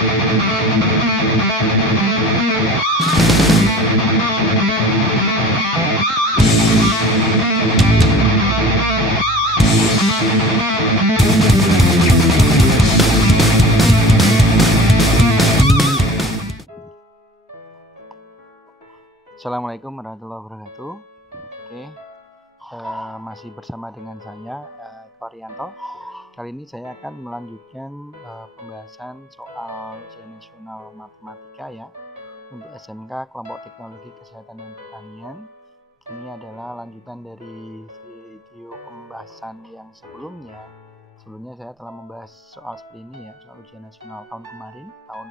Assalamualaikum warahmatullahi wabarakatuh. Oke, masih bersama dengan saya Eko Arianto. Kali ini saya akan melanjutkan pembahasan soal ujian nasional matematika ya untuk SMK kelompok teknologi kesehatan dan pertanian. Ini adalah lanjutan dari video pembahasan yang sebelumnya. Sebelumnya saya telah membahas soal seperti ini ya, soal ujian nasional tahun kemarin, tahun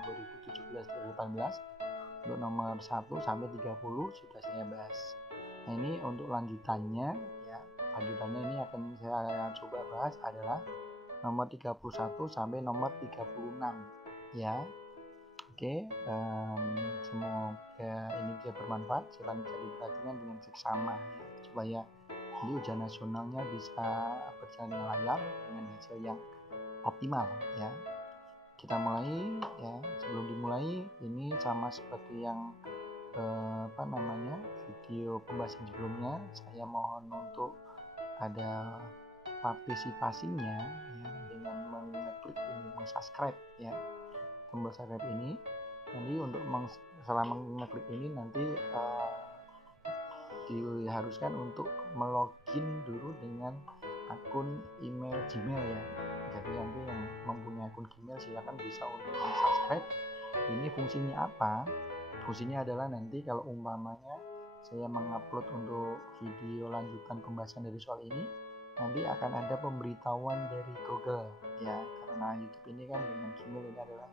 2017-2018. Untuk nomor 1 sampai 30 sudah saya bahas. Nah, ini untuk lanjutannya ya. Lanjutannya ini akan saya coba bahas adalah nomor 31 sampai nomor 36 ya. Oke, semoga ini bisa bermanfaat. Silahkan bisa diperhatikan dengan seksama ya, supaya ini ujian nasionalnya bisa berjalan dengan lancar dengan hasil yang optimal ya. Kita mulai ya. Sebelum dimulai ini sama seperti yang video pembahasan sebelumnya, saya mohon untuk ada partisipasinya ya, dengan mengklik ini, subscribe ya, tombol subscribe ini. Nanti untuk setelah mengklik ini nanti diharuskan untuk melogin dulu dengan akun email Gmail ya. Jadi nanti yang mempunyai akun Gmail silakan bisa untuk subscribe. Ini fungsinya apa? Fungsinya adalah nanti kalau umpamanya saya mengupload untuk video lanjutan pembahasan dari soal ini, nanti akan ada pemberitahuan dari Google ya, karena YouTube ini kan dengan Gmail ini adalah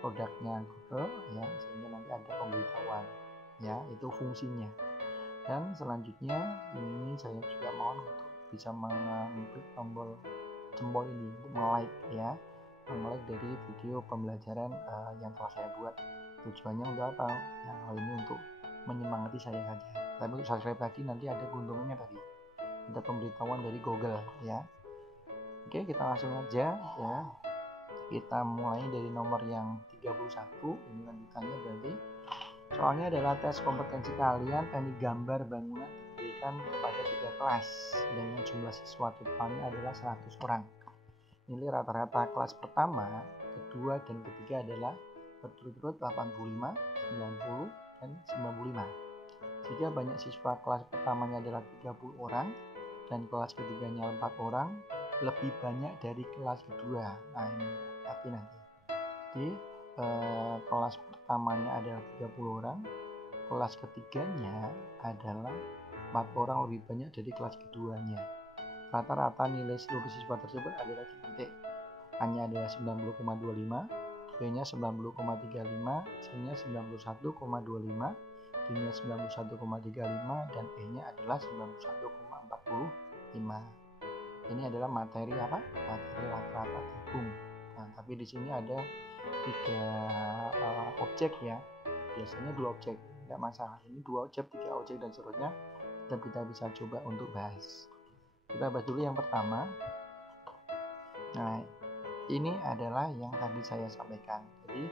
produknya Google ya, sehingga nanti ada pemberitahuan ya, itu fungsinya. Dan selanjutnya ini saya juga mohon untuk bisa mengklik tombol jempol ini untuk like ya, like dari video pembelajaran yang telah saya buat. Tujuannya untuk apa? Nah, hal ini untuk menyemangati saya saja. Tapi untuk subscribe lagi nanti ada keuntungannya tadi, ada pemberitahuan dari Google ya. Oke, kita langsung aja ya. Kita mulai dari nomor yang 31. Ini lanjutannya berarti soalnya adalah tes kompetensi kalian teknik gambar bangunan diberikan kepada 3 kelas dengan jumlah siswa totalnya adalah 100 orang. Nilai rata-rata kelas pertama, kedua, dan ketiga adalah berturut-turut 85, 90, dan 95. Jika banyak siswa kelas pertamanya adalah 30 orang dan kelas ketiganya 4 orang, lebih banyak dari kelas kedua. Nah, ini hati nanti. Jadi kelas pertamanya adalah 30 orang, kelas ketiganya adalah 4 orang lebih banyak dari kelas keduanya. Rata-rata nilai seluruh siswa tersebut adalah titik. A-nya adalah 90,25, B-nya 90,35, C-nya 91,25, D-nya 91,35, dan E-nya adalah 91,45. Ini adalah materi apa? Materi rata-rata gabung. Nah, tapi di sini ada 3 objek ya. Biasanya 2 objek, tidak masalah. Ini 2 objek, 3 objek, dan seterusnya. Dan kita bisa coba untuk bahas. Kita bahas dulu yang pertama. Nah, ini adalah yang tadi saya sampaikan. Jadi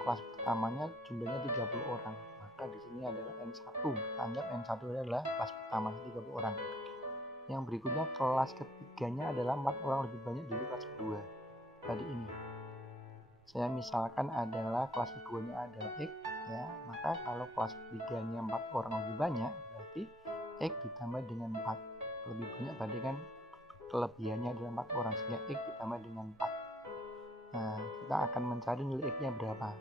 kelas pertamanya jumlahnya 30 orang. Maka di sini adalah N1. Anggap N1 adalah kelas pertama 30 orang. Yang berikutnya kelas ketiganya adalah 4 orang lebih banyak dari kelas kedua. Tadi ini. Saya misalkan adalah kelas keduanya adalah X ya, maka kalau kelas ketiganya 4 orang lebih banyak, berarti X ditambah dengan 4 lebih banyak, berarti kan kelebihannya adalah 4 orang, sehingga X ditambah dengan 4. Nah, kita akan mencari nilai X nya berapa.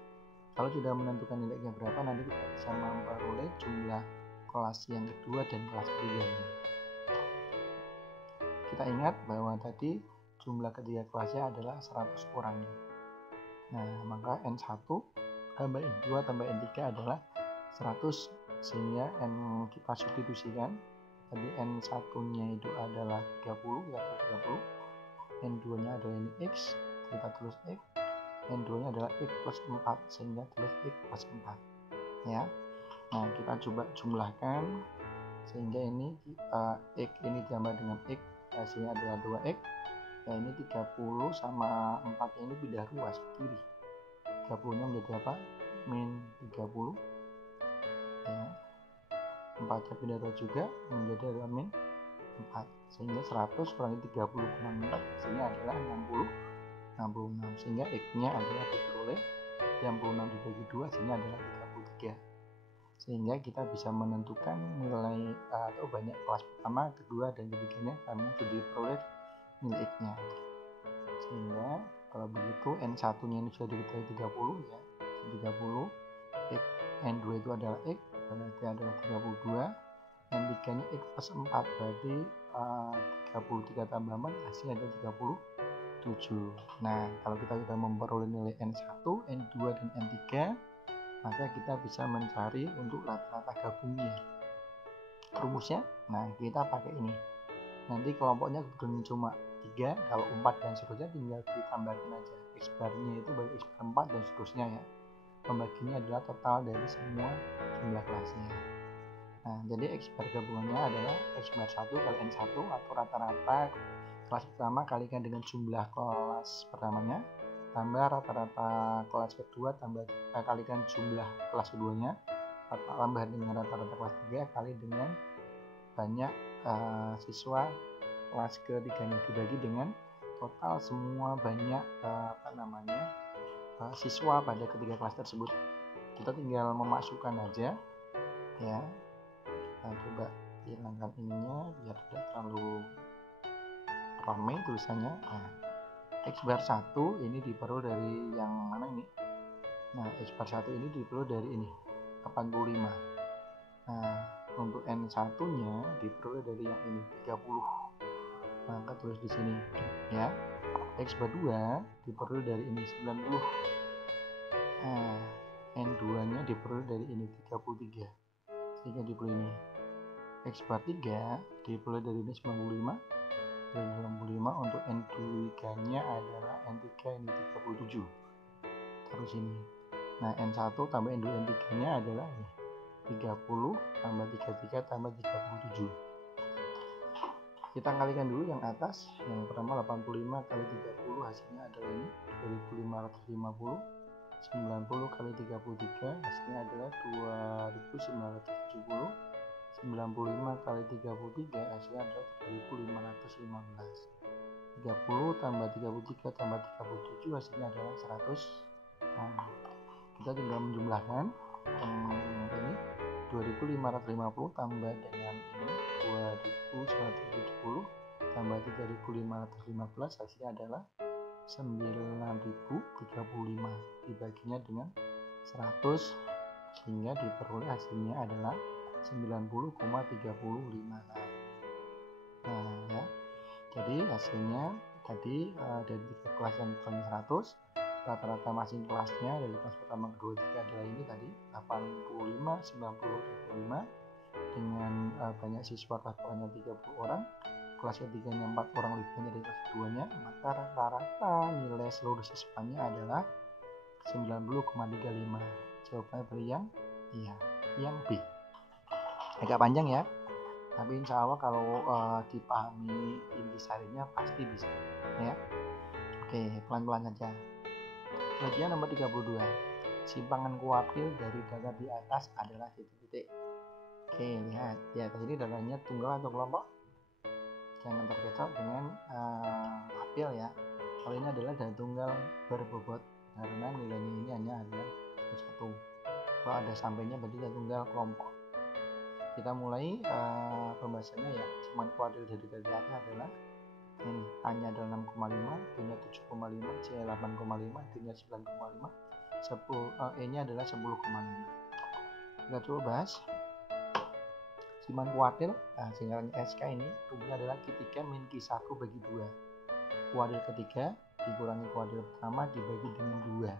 Kalau sudah menentukan nilai X nya berapa, nanti kita bisa memperoleh jumlah kelas yang kedua dan kelas ketiganya. Kita ingat bahwa tadi jumlah ketiga kelasnya adalah 100 orang. Nah, maka N1 tambah N2 tambah N3 adalah 100, sehingga N kita substitusikan. Tadi N1-nya itu adalah 30, kita tulis 30. N2-nya adalah ini X, kita tulis X. N2-nya adalah X plus 4, sehingga tulis X plus 4. Ya. Nah, kita coba jumlahkan, sehingga ini X ini ditambah dengan X, hasilnya adalah 2X. Ya, ini 30 sama 4 ini pindah ruas ke kiri. 30 nya menjadi apa? Min 30 ya. 4 nya pindah juga menjadi adalah min 4, sehingga 100 kurangi 30,4 hasilnya adalah 66, sehingga X nya adalah diperoleh 66 dibagi 2 hasilnya adalah 33, sehingga kita bisa menentukan nilai atau banyak kelas pertama, kedua, dan ketiganya karena sudah diperoleh nilai X nya. Sehingga kalau begitu N1 nya ini sudah diketahui 30 ya, 30 X, N2 itu adalah X berarti adalah 32, N3 nya X plus 4 berarti 33 tambah 4 hasilnya ada 37. Nah, kalau kita sudah memperoleh nilai N1, N2, dan N3, maka kita bisa mencari untuk rata-rata gabungnya. Rumusnya, nah kita pakai ini. Nanti kelompoknya kebetulan cuma 3, kalau 4 dan seterusnya tinggal ditambahkan aja. X barnya itu bagi X bar 4 dan seterusnya ya. Pembaginya adalah total dari semua jumlah kelasnya. Nah, jadi X bar gabungannya adalah X bar 1 kali N1 atau rata-rata kelas pertama kalikan dengan jumlah kelas pertamanya tambah rata-rata kelas kedua kalikan jumlah kelas keduanya tambah dengan rata-rata kelas 3 kali dengan banyak siswa kelas ketiganya dibagi dengan total semua banyak siswa pada ketiga kelas tersebut. Kita tinggal memasukkan aja ya. Nah, coba hilangkan ininya biar tidak terlalu ramai tulisannya. Nah, X bar 1 ini diperoleh dari yang mana ini? Nah, X bar 1 ini diperoleh dari ini 85. Nah, untuk N1 nya diperoleh dari yang ini 30. Maka tulis di sini ya. X bar 2 diperoleh dari ini 90. Nah, N2 nya diperoleh dari ini 33, sehingga diperoleh ini. X bar 3 diperoleh dari ini 95 untuk N2 nya adalah N3 ini 37, terus ini. Nah, N1 tambah N2 N3 nya adalah ini 30 tambah 33 tambah 37. Kita kalikan dulu yang atas. Yang pertama 85 kali 30 hasilnya adalah ini 2550. 90 kali 33 hasilnya adalah 2970. 95 kali 33 hasilnya adalah 3515. 30 tambah 33 tambah 37 hasilnya adalah 100. Nah, kita tinggal menjumlahkan ini 2550 tambah dengan ini 2970 tambah 3515 hasilnya adalah 9035 dibaginya dengan 100, sehingga diperoleh hasilnya adalah 90,35. Nah ya, jadi hasilnya tadi dari 3 kelas yang totalnya 100, rata-rata masing kelasnya dari kelas pertama, kedua, ketiga adalah ini tadi 85, 90, 25 dengan banyak siswa kelas pertamanya 30 orang, kelas ketiganya 4 orang lebihnya dari kelas keduanya, maka rata-rata nilai seluruh siswanya adalah 90,35. Jawabannya pilih yang iya, yang B. Agak panjang ya, tapi insya Allah kalau dipahami intisarinya pasti bisa ya. Oke, pelan-pelan saja. Bagian nomor 32, simpangan kuartil dari data di atas adalah titik-titik. Oke, lihat ya, ini datanya tunggal atau kelompok, jangan terkecoh dengan tabel ya. Kalau ini adalah data tunggal berbobot karena nilainya ini hanya ada 1. Kalau ada sampainya berarti data tunggal kelompok. Kita mulai pembahasannya ya. Simpangan kuartil dari data di atas adalah ini, A-nya adalah 6,5, B-nya 7,5, C-nya 8,5, D-nya 9,5, E-nya adalah 10,5. Kita coba bahas simpangan kuartil. Nah, singkatannya SK ini rumusnya adalah Q3 min Q1 bagi 2. Kuartil ketiga dikurangi kuartil pertama dibagi dengan 2.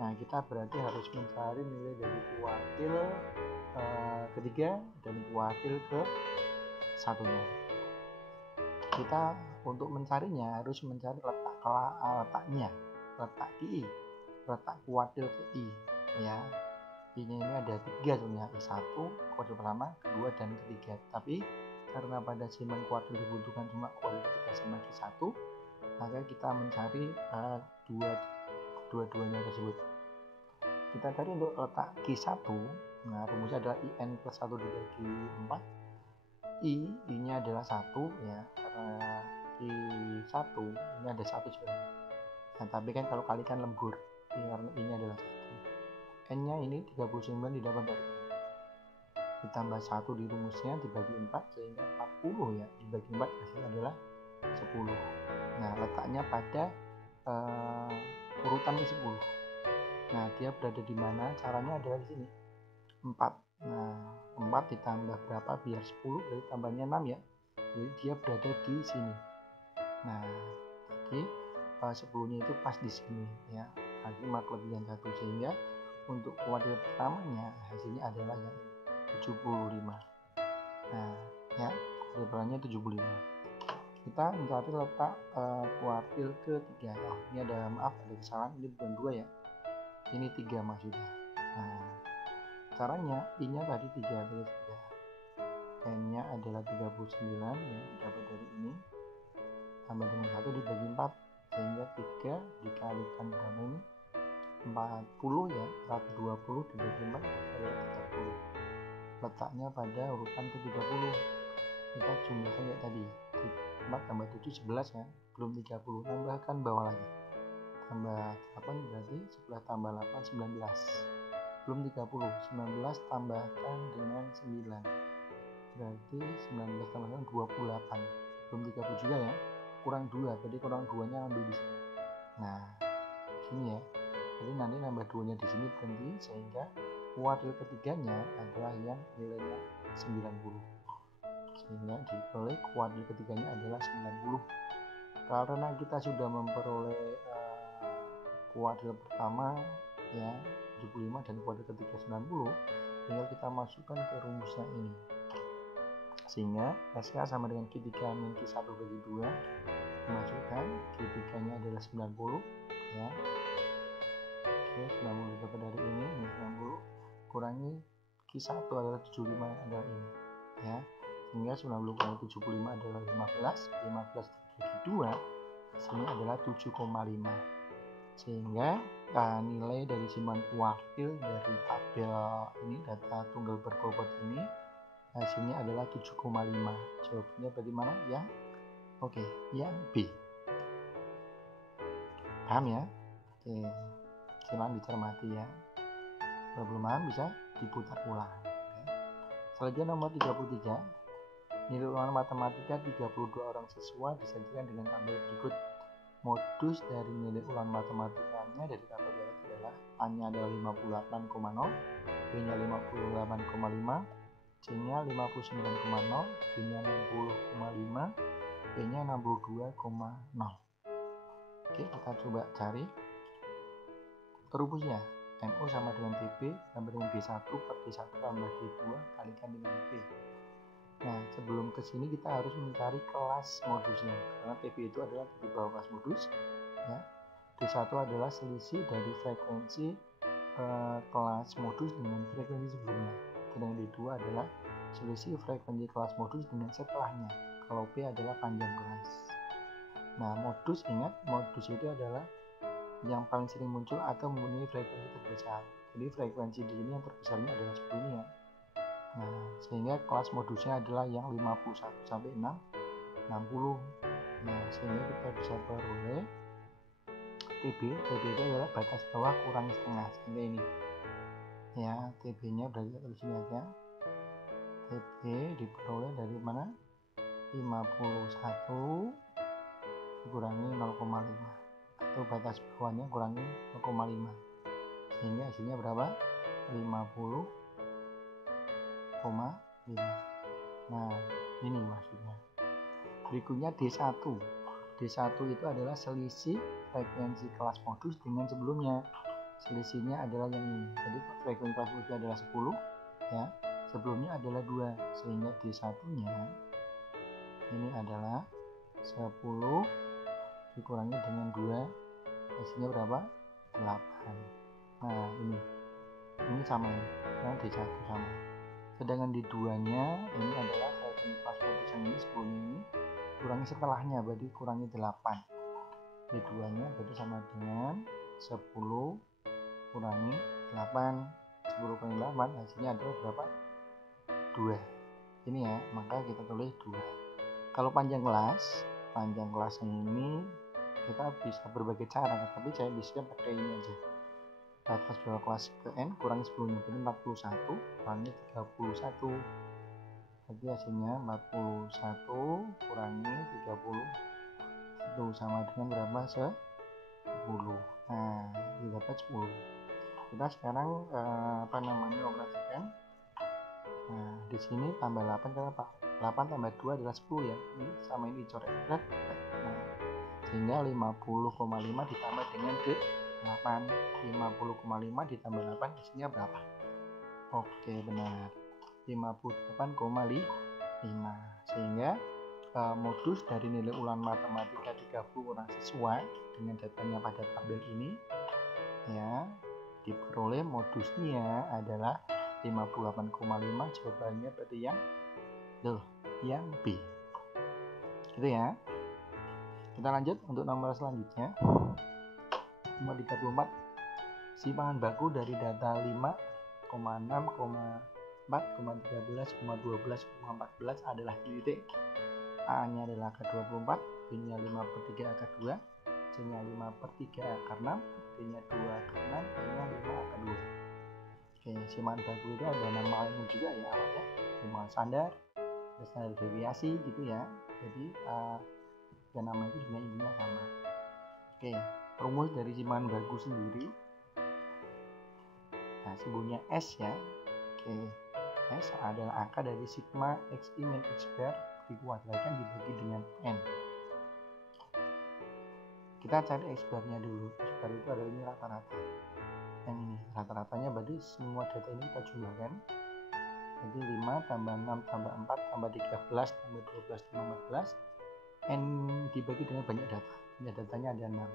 Nah, kita berarti harus mencari nilai dari kuartil ketiga dan kuartil ke satunya. Kita untuk mencarinya harus mencari letaknya, letak QI, letak kuartil ke I ya. I-nya ini ada 3 sebenarnya, I1 kuartil pertama, kedua, dan ketiga. Tapi karena pada simpangan kuartil dibutuhkan cuma kuartil ketiga sama Q1, maka kita mencari 2 dua-duanya tersebut. Kita cari untuk letak Q1. Nah, rumusnya adalah IN plus 1 dibagi 4. I-nya adalah 1 ya, karena Q1 ini ada 1 sebenarnya. Nah, tapi kan kalau kalikan lembur, karena I-nya adalah 1. N-nya ini 39 didapat dari ini. Ditambah 1 di rumusnya dibagi 4 sehingga 40 ya, dibagi 4 hasilnya adalah 10. Nah, letaknya pada urutan ke-10. Nah, dia berada di mana? Caranya adalah di sini. 4. Nah, 4 ditambah berapa biar 10, berarti tambahnya 6 ya. Jadi dia berada di sini. Nah, jadi 10-nya itu pas di sini ya. Nanti kelebihan 1 sehingga untuk kuadrat pertamanya hasilnya adalah yang 75. Nah, ya, kuadratnya 75. Kita mencari letak kuartil ketiga. Oh, ini ada kesalahan, ini bukan 2 ya. Ini 3 maksudnya. Nah, caranya I-nya tadi 3 dari 3. N-nya adalah 39 ya, dapat dari ini. Tambah dengan 1 dibagi 4 sehingga 3 dikalikan berapa ini? 40 ya, 120 dibagi 4 adalah 30. Letaknya pada urutan ke-30. Kita jumlahkan kayak tadi. 4 tambah 7 11 ya, belum 30. Tambahkan bawah lagi. Tambah 8 berarti 11 tambah 8 19. Belum 30. 19 tambahkan dengan 9. Berarti 19 tambahkan 28. Belum 30 juga ya. Kurang 2, berarti kurang 2-nya ambil di sini. Nah, sini ya. Jadi nanti nambah 2-nya di sini berhenti sehingga kuadrat ketiganya adalah yang nilainya 90. Sehingga diperoleh kuadrat ketiganya adalah 90. Karena kita sudah memperoleh kuadrat pertama ya 75 dan kuadrat ketiga 90, tinggal kita masukkan ke rumusnya ini. Sehingga SK sama dengan Q3 min Q1 bagi 2. Masukkan Q3-nya adalah 90 ya. Oke, 90 dapat dari ini 90 kurangi Q1 adalah 75 adalah ini ya. Sehingga 90 kurangi 75 adalah 15. 15 dibagi 2 hasilnya adalah 7,5. Sehingga nilai dari simpanan kuartil dari tabel ini, data tunggal berbobot ini, hasilnya adalah 7,5. Jawabannya bagaimana? Ya, oke, yang B. Paham ya? Oke, silakan dicermati ya. Kalau belum paham bisa diputar ulang. Selanjutnya nomor 33. Nilai ulangan matematika 32 orang siswa disajikan dengan tabel berikut. Modus dari nilai ulangan matematikanya dari tabel di atas adalah A-nya adalah 58,0, B-nya 58,5, C-nya 59,0, D-nya 60,5, E-nya 62,0. Oke, kita coba cari rumusnya. NU sama dengan DB tambah dengan D1 per D1 tambah D2 kalikan dengan B. Nah, sebelum ke sini kita harus mencari kelas modusnya, karena TB itu adalah di bawah kelas modus ya. D1 adalah selisih dari frekuensi kelas modus dengan frekuensi sebelumnya. Sedangkan D2 adalah selisih frekuensi kelas modus dengan setelahnya. Kalau P adalah panjang kelas. Nah, modus, ingat, modus itu adalah yang paling sering muncul atau mempunyai frekuensi terbesar. Jadi frekuensi di sini yang terbesarnya adalah 10 ya. Nah, sehingga kelas modusnya adalah yang 51 sampai 60. Nah, sehingga kita bisa peroleh TB itu adalah batas bawah kurangi setengah, sehingga ini ya, TB-nya berarti di sini aja. TB diperoleh dari mana? 51 dikurangi 0,5 atau batas bawahnya kurangi 0,5, sehingga hasilnya berapa? 50,5. Nah, ini maksudnya. Berikutnya D1. D1 itu adalah selisih frekuensi kelas modus dengan sebelumnya. Selisihnya adalah yang ini. Jadi frekuensi kelas modus adalah 10 ya. Sebelumnya adalah 2, sehingga D1-nya ini adalah 10 dikurangi dengan 2, hasilnya berapa? 8. Nah, ini sama ya. Nah, D1 sama. Sedangkan di 2-nya ini adalah frekuensi kelas modus yang ini 10 ini kurangi setelahnya, berarti kurangi 8. Di 2-nya berarti sama dengan 10 kurangi 8, 10 kurangi 8 hasilnya adalah berapa? 2. Ini ya, maka kita tulis 2. Kalau panjang kelas ini kita bisa berbagai cara, tapi saya bisa pakai ini aja. Batas bawah kelas ke N kurangi 10, jadi 41 kurangi 31. Jadi hasilnya 41 kurangi 30 itu sama dengan berapa? 10. Nah, didapat 10. Kita sekarang operasikan. Nah, di sini tambah 8 kenapa? 8 tambah 2 adalah 10 ya. Ini sama ini dicoret. Nah, sehingga 50,5 ditambah dengan 8. 50,5 ditambah 8 hasilnya berapa? Oke, benar. 58,5. Sehingga modus dari nilai ulangan matematika 30 kurang siswa dengan datanya pada tabel ini ya diperoleh modusnya adalah 58,5. Jawabannya berarti yang B. Gitu ya. Kita lanjut untuk nomor selanjutnya. Nomor 34. Simpangan baku dari data 5,6, 4, 13, 12, 14 adalah titik. A-nya adalah akar 24, B-nya 5/3 akar 2, C-nya 5/3 akar 6, D-nya 2 akar 6, E-nya 5 akar 2. Oke, simpangan baku itu ada nama lainnya juga ya awalnya. Simpangan standar, standar deviasi gitu ya. Jadi nama itu sebenarnya intinya sama. Oke, rumus dari simpangan baku sendiri. Nah, simbolnya S ya. Oke, S adalah akar dari sigma X I min X bar dikuadratkan dibagi dengan N. Kita cari X barnya dulu. X bar itu adalah ini rata-rata. Yang ini rata-ratanya berarti semua data ini kita jumlahkan. Jadi 5 tambah 6 tambah 4 tambah 13 tambah 12 tambah 14. N dibagi dengan banyak data. Banyak datanya ada 6.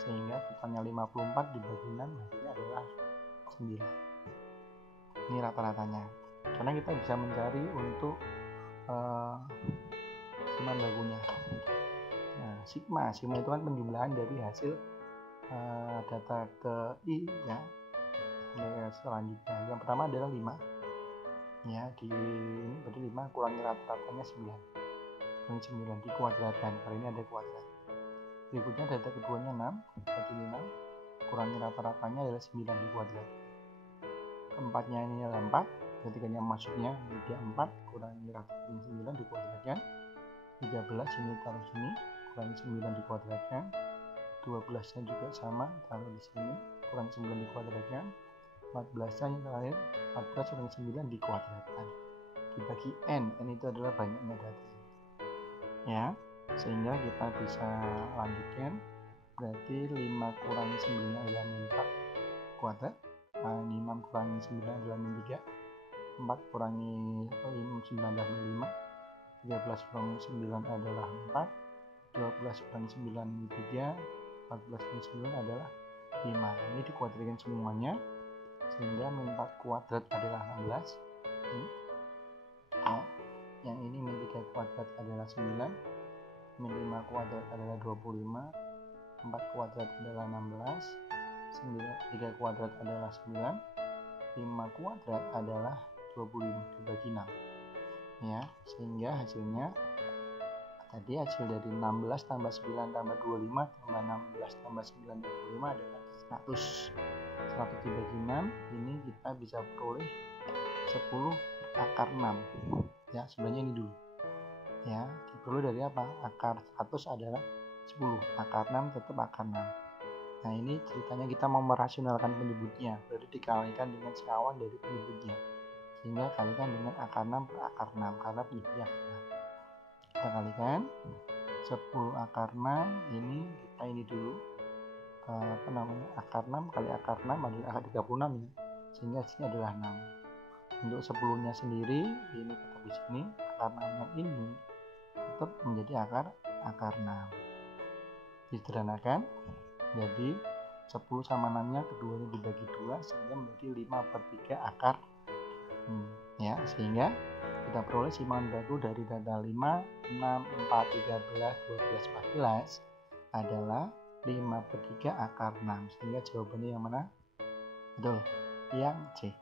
Sehingga totalnya 54 dibagi 6 hasilnya adalah 9. Ini rata-ratanya. Karena kita bisa mencari untuk simpangan bakunya. Nah, sigma itu kan penjumlahan dari hasil data ke I ya. Selanjutnya yang pertama adalah 5 ya, di ini berarti 5 kurangi rata-ratanya 9 dikuadratkan, karena ini ada kuadrat. Berikutnya data keduanya 6, berarti 5 kurangi rata-ratanya adalah 9 dikuadratkan. Keempatnya ini adalah 4, ketiganya masuknya 4 kurangi rata-ratanya 9 dikuadratkan. 13 ini taruh sini kurangi 9 dikuadratkan. 12 nya juga sama, taruh di sini kurangi 9 dikuadratkan. 14 nya terakhir 14 kurangi 9 dikuadratkan dibagi N itu adalah banyaknya data ya, sehingga kita bisa lanjutkan. Berarti 5 kurangi 9 adalah min 4 kuadrat. 5 kurangi 9 adalah min 3. 4 kurangi 9 adalah min 5. 13 kurangi 9 adalah 4. 12 kurangi 9 min 3. 14 kurangi 9 adalah 5. Ini dikuadratkan semuanya sehingga min 4 kuadrat adalah 16. Yang ini min 3 kuadrat adalah 9. Min 5 kuadrat adalah 25. 4 kuadrat adalah 16. 3 kuadrat adalah 9. 5 kuadrat adalah 25 dibagi 6 ya, sehingga hasilnya tadi hasil dari 16 tambah 9 tambah 25 tambah 16 tambah 9 tambah 25 adalah 100 dibagi 6. Ini kita bisa peroleh 10 akar 6 ya. Sebenarnya ini dulu ya, diperoleh dari apa? Akar 100 adalah 10, akar 6 tetap akar 6. Nah, ini ceritanya kita mau merasionalkan penyebutnya, berarti dikalikan dengan sekawan dari penyebutnya, sehingga kalikan dengan akar 6 per akar 6 karena penyebutnya akar 6. Kita kalikan 10 akar 6 ini dulu akar 6 kali akar 6 adalah akar 36 ya, sehingga hasilnya adalah 6. Untuk 10 nya sendiri ini tetap di sini, akar 6 nya ini tetap menjadi akar 6. Disederhanakan jadi 10 sama 6 nya keduanya dibagi 2 sehingga menjadi 5/3 akar ya, sehingga kita peroleh simpangan baku dari data 5, 6, 4, 13, 12, 14 adalah 5/3 akar 6. Sehingga jawabannya yang mana? Betul, yang C.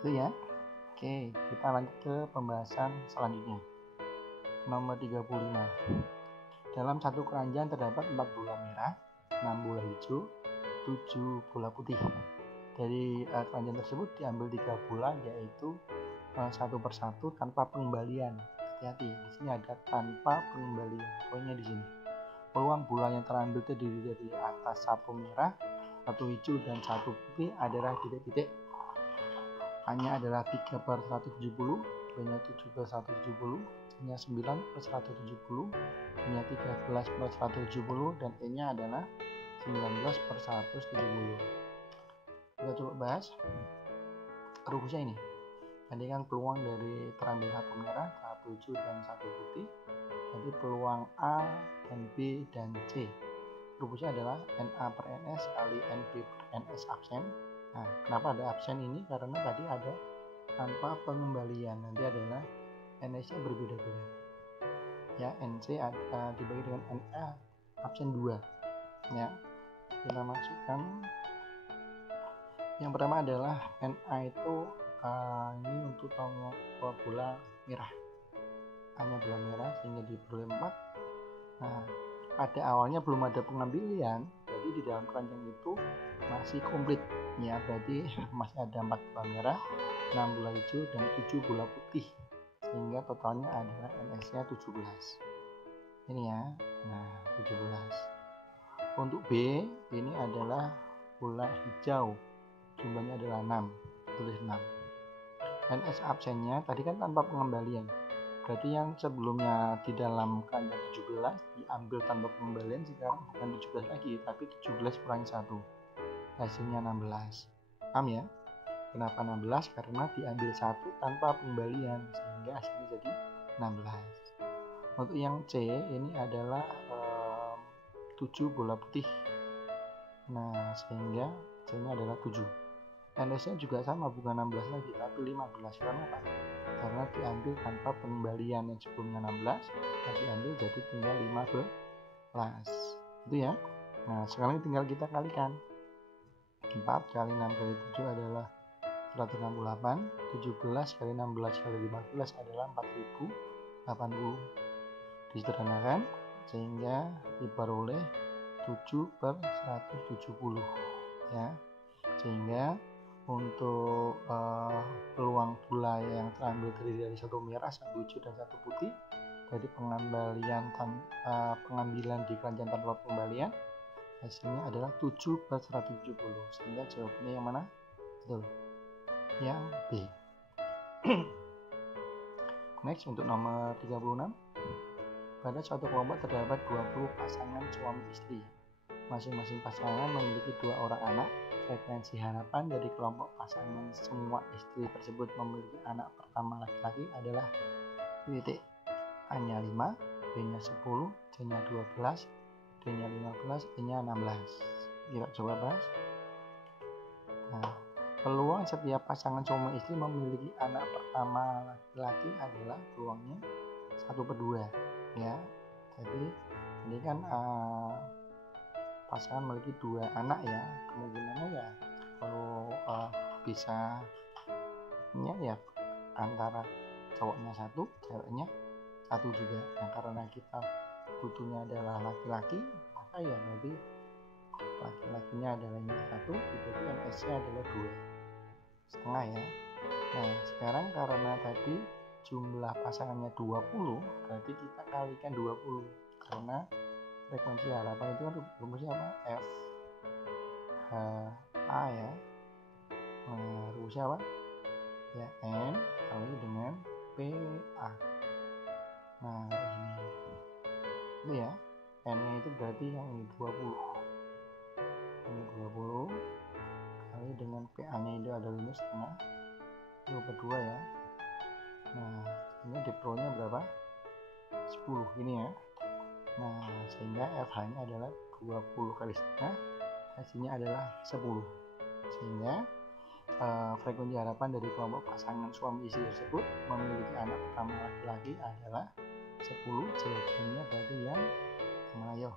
Itu ya. Oke, kita lanjut ke pembahasan selanjutnya. Nomor 35. Dalam satu keranjang terdapat 4 bola merah, 6 bola hijau, 7 bola putih. Dari keranjang tersebut diambil 3 bola, yaitu satu persatu tanpa pengembalian. Hati-hati, di sini ada tanpa pengembalian. Poinnya di sini. Peluang bola yang terambil terdiri dari atas 1 merah, 1 hijau, dan 1 putih adalah titik-titik. A-nya adalah 3/170, B-nya 7/170, C-nya 9/170, D-nya 13/170, dan E-nya adalah 19/170. Kita coba bahas rumusnya ini. Tadi kan peluang dari terambil 1 merah, 1 hijau, dan 1 putih. Jadi peluang A dan B dan C. Rumusnya adalah NA/NS kali NB/NS absen. Nah, kenapa ada absen ini? Karena tadi ada tanpa pengembalian. Nanti adalah NS-nya berbeda-beda. Ya, NC dibagi dengan NA absen 2. Ya, kita masukkan. Yang pertama adalah NA itu ini untuk bola merah. Hanya bola merah sehingga diperoleh 4. Nah, pada awalnya belum ada pengambilan, jadi di dalam keranjang itu masih komplit ya, berarti masih ada 4 bola merah, 6 bola hijau, dan 7 bola putih, sehingga totalnya adalah NS-nya 17. Ini ya. Nah, 17. Untuk B ini adalah bola hijau, jumlahnya adalah 6, tulis 6. NS absennya tadi kan tanpa pengembalian, berarti yang sebelumnya di dalam keranjang 17 diambil tanpa pengembalian, sekarang bukan 17 lagi tapi 17 kurangi 1, hasilnya 16. Paham ya? Kenapa 16? Karena diambil 1 tanpa pengembalian sehingga hasilnya jadi 16. Untuk yang C ini adalah 7 bola putih. Nah, sehingga C nya adalah 7. NS-nya juga sama, bukan 16 lagi tapi 15. Karena apa? Karena diambil tanpa pengembalian, yang sebelumnya 16 diambil jadi tinggal 15. Itu ya. Nah, sekarang tinggal kita kalikan. 4 kali 6 kali 7 adalah 168, 17 kali 16 kali 15 adalah 4080. Disederhanakan sehingga diperoleh 7/170 ya. Sehingga untuk peluang bola yang terambil terdiri dari 1 merah, 1 hijau, dan 1 putih dari pengambilan di keranjang tanpa pengembalian, hasilnya adalah 7/170. Sehingga jawabannya yang mana? Betul, yang B. Next, untuk nomor 36. Pada suatu kelompok terdapat 20 pasangan suami istri. Masing-masing pasangan memiliki 2 orang anak. Frekuensi harapan dari kelompok pasangan semua istri tersebut memiliki anak pertama laki-laki adalah titik. A-nya 5, B-nya 10, C-nya 12, D-nya 15, E-nya 16. Kita coba bahas. Nah, peluang setiap pasangan suami istri memiliki anak pertama laki-laki adalah peluangnya 1/2 ya. Jadi ini kan pasangan memiliki 2 anak ya, kemungkinannya ya kalau bisa ya antara cowoknya 1, ceweknya 1 juga. Nah, karena kita butuhnya adalah laki-laki, maka ya berarti laki-lakinya adalah ini 1, jadi NS-nya adalah 2,5 ya. Nah, sekarang karena tadi jumlah pasangannya 20, berarti kita kalikan 20 karena frekuensi harapan itu kan rumusnya apa? F H A ya. Nah, rumusnya apa? Ya, N kali dengan P A. Nah, ini itu ya. N-nya itu berarti yang ini 20. Ini 20 kali dengan PA-nya itu adalah 5,5, 2/2 ya. Nah, ini diperolehnya berapa? 10 ini ya. Nah, sehingga FH-nya adalah 20 kali setengah, hasilnya adalah 10. Sehingga frekuensi harapan dari kelompok pasangan suami istri tersebut memiliki anak pertama laki-laki adalah 10. Jawabannya berarti yang mana? Yo,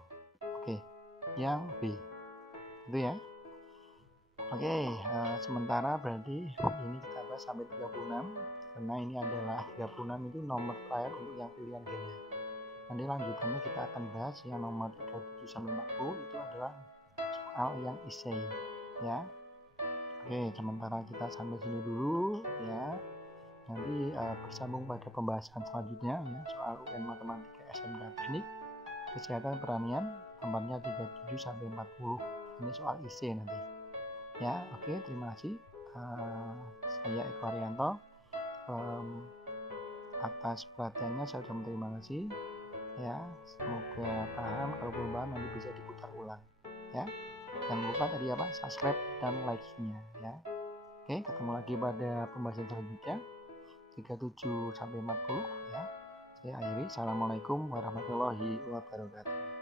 Oke, yang B itu ya. Oke, sementara berarti ini kita bahas sampai 36 karena ini adalah 36 itu nomor terakhir untuk yang pilihan ganda. Nanti lanjutannya kita akan bahas yang nomor 37 sampai 40 itu adalah soal yang essay ya. Oke, sementara kita sampai sini dulu ya. Nanti bersambung pada pembahasan selanjutnya ya, soal UN Matematika SMK Teknik Kesehatan Pertanian nomornya 37 sampai 40. Ini soal essay nanti. Ya, oke, terima kasih. Saya Eko Haryanto. Atas perhatiannya saya ucapkan terima kasih. Ya, semoga paham. Kalau belum paham nanti bisa diputar ulang. Ya, jangan lupa tadi apa? Subscribe dan like-nya. Ya, oke, ketemu lagi pada pembahasan selanjutnya 37 sampai 40. Ya, saya akhiri. Assalamualaikum warahmatullahi wabarakatuh.